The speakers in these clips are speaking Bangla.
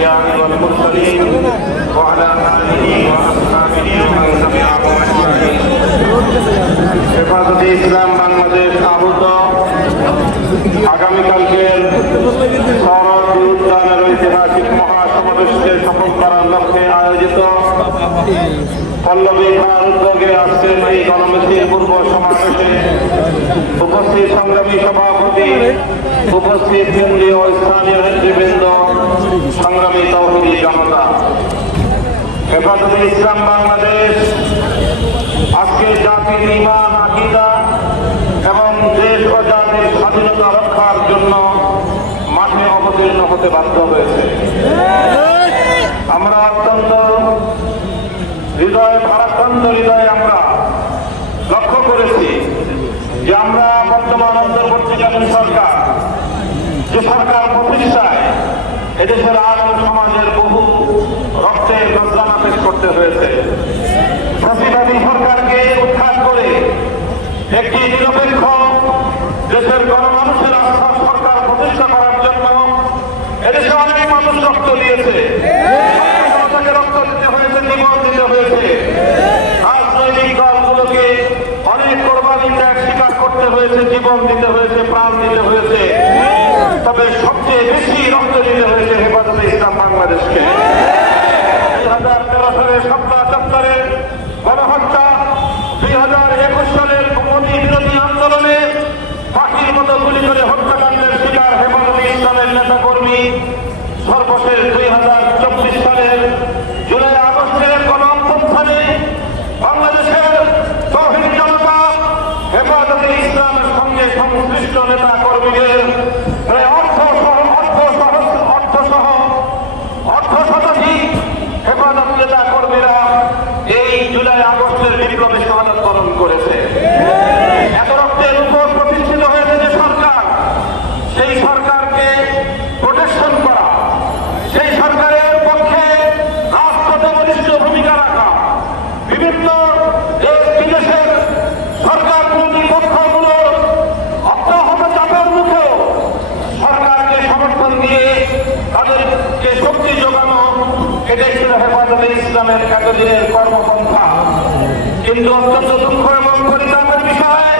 سيد الأنبياء والمرسلين وعلى آله وأصحابه ومن تبعهم أجمعين হেফাজতে ইসলাম বাংলাদেশ আহত আগামীকালকের শরৎ উদ্যানের ঐতিহাসিক মহাসমাবেশকে সফল করার লক্ষ্যে আয়োজিত পল্লবী খান উদ্যোগে আসছেন এই গণমিছিল পূর্ব সমাবেশে উপস্থিত সংগ্রামী সভাপতি উপস্থিত কেন্দ্রীয় ও স্থানীয় নেতৃবৃন্দ সংগ্রামী তহবিলি জনতা। হেফাজতে ইসলাম বাংলাদেশ, আজকে জাতির ইমান, আকিদা এবং দেশ ও জাতির স্বাধীনতা রক্ষার জন্য মাঠে অবতীর্ণ হতে বাধ্য হয়েছে। আমরা অত্যন্ত হৃদয়, ভারাক্রান্ত হৃদয়ে আমরা লক্ষ্য করেছি যে আমরা বর্তমান অন্তর্বর্তীকালীন সরকার, যে সরকার প্রতিষ্ঠায় এদেশের আইন সমাজের বহু রক্তের গজরানা পেশ করতে হয়েছে। প্রতিবাদী সরকারকে উৎখাত করে একটি নিরপেক্ষ দেশের গণমানুষের আস্থার সরকার প্রতিষ্ঠা করার জন্য এদেশে অনেক মানুষ রক্ত দিয়েছে। রক্ত দিতে হয়েছে জীবন দিতে হয়েছে। রাজনৈতিক দলগুলোকে অনেক কোরবানি ত্যাগ স্বীকার করতে হয়েছে জীবন দিতে হয়েছে, প্রাণ দিতে হয়েছে। তবে সবচেয়ে বেশি রক্ত দিতে হয়েছে হেফাজতে ইসলাম বাংলাদেশকে। এটাই ছিল হেফাজতে ইসলামের এতদিনের কর্মপন্থা। কিন্তু অত্যন্ত দুঃখ এবং পরিতাপের বিষয়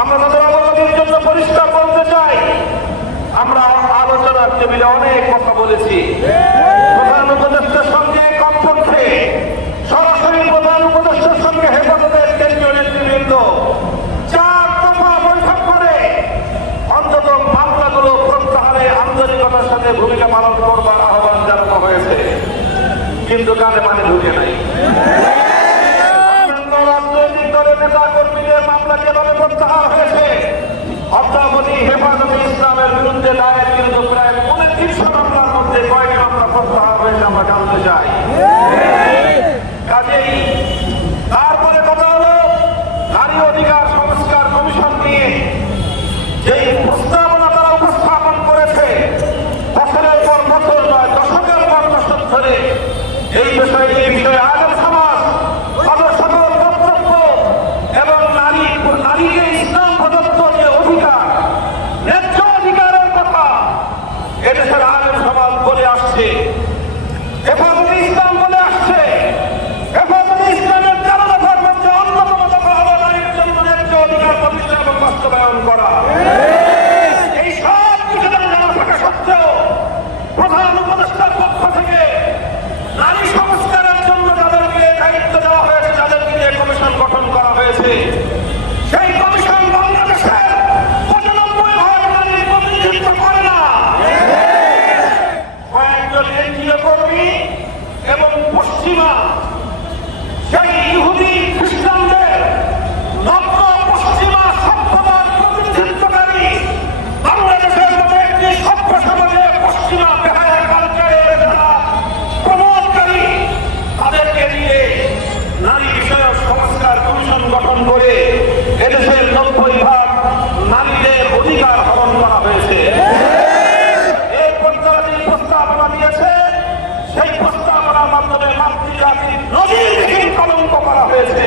আমরা তাদের অবগতির পরিষ্কার করতে চাই। আমরা আলোচনার টেবিলে অনেক কথা বলেছি। Amen. জাতির নজির দেখে কলঙ্ক করা হয়েছে।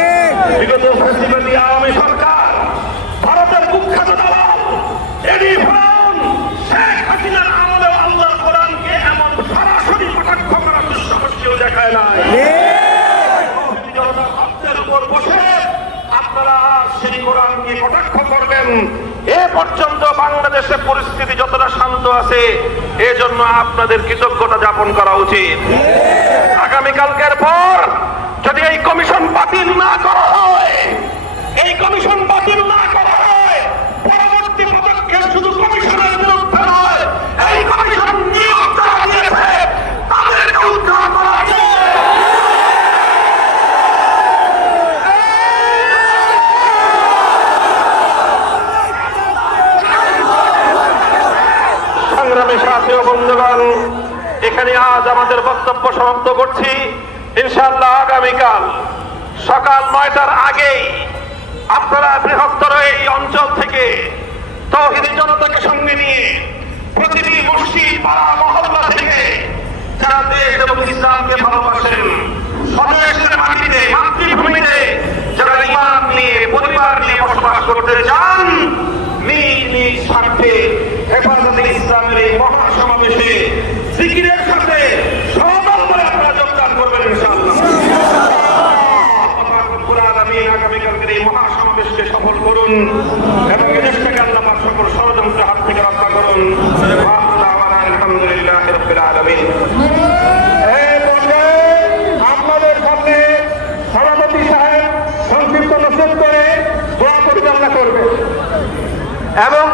কোরআনকে কটাক্ষ করবেন। এ পর্যন্ত বাংলাদেশে পরিস্থিতি যতটা শান্ত আছে, এজন্য আপনাদের কৃতজ্ঞতা যাপন করা উচিত। আগামীকালকের পর যদি এই কমিশন বাতিল না করা হয়, এই কমিশন বাতিল না করা হয় পরবর্তী পদক্ষেপ শুধু কমিশনের বিরুদ্ধে নয় এই কমিশন নিয়োগ করা দিয়েছে তাদেরকে উদ্ধার করা আছে সংগ্রামী সাথী বন্ধুগণ, এখানে আজ আমাদের বক্তব্য সমাপ্ত করছি। ইনশাআল্লাহ আগামীকাল সকাল নয়টার আগেই আপনারা বৃহত্তর এই অঞ্চল থেকে তহিদি জনতাকে সঙ্গে নিয়ে প্রতিটি মসজিদ, পাড়া, মহল্লা থেকে যারা দেশ এবং ইসলামকে ভালোবাসেন স্বদেশের মাটিতে মাতৃভূমিতে যারা ইমান নিয়ে পরিবার নিয়ে বসবাস করতে চান নিজ নিজ স্বার্থে হেফাজতে ইসলামের এই মহাসমাবেশে জিকিরের সাথে সদল করে আপনারা যোগদান করবেন ইনশাআল্লাহ আল্লাহ রাব্বুল আলামিন আগামীকালকের এই মহাসমাবেশকে সফল করুন এবং আল্লাহ সকল ষড়যন্ত্রের হাত থেকে রক্ষা করুন। আলহামদুলিল্লাহ সাহেব করে পরিচালনা এবং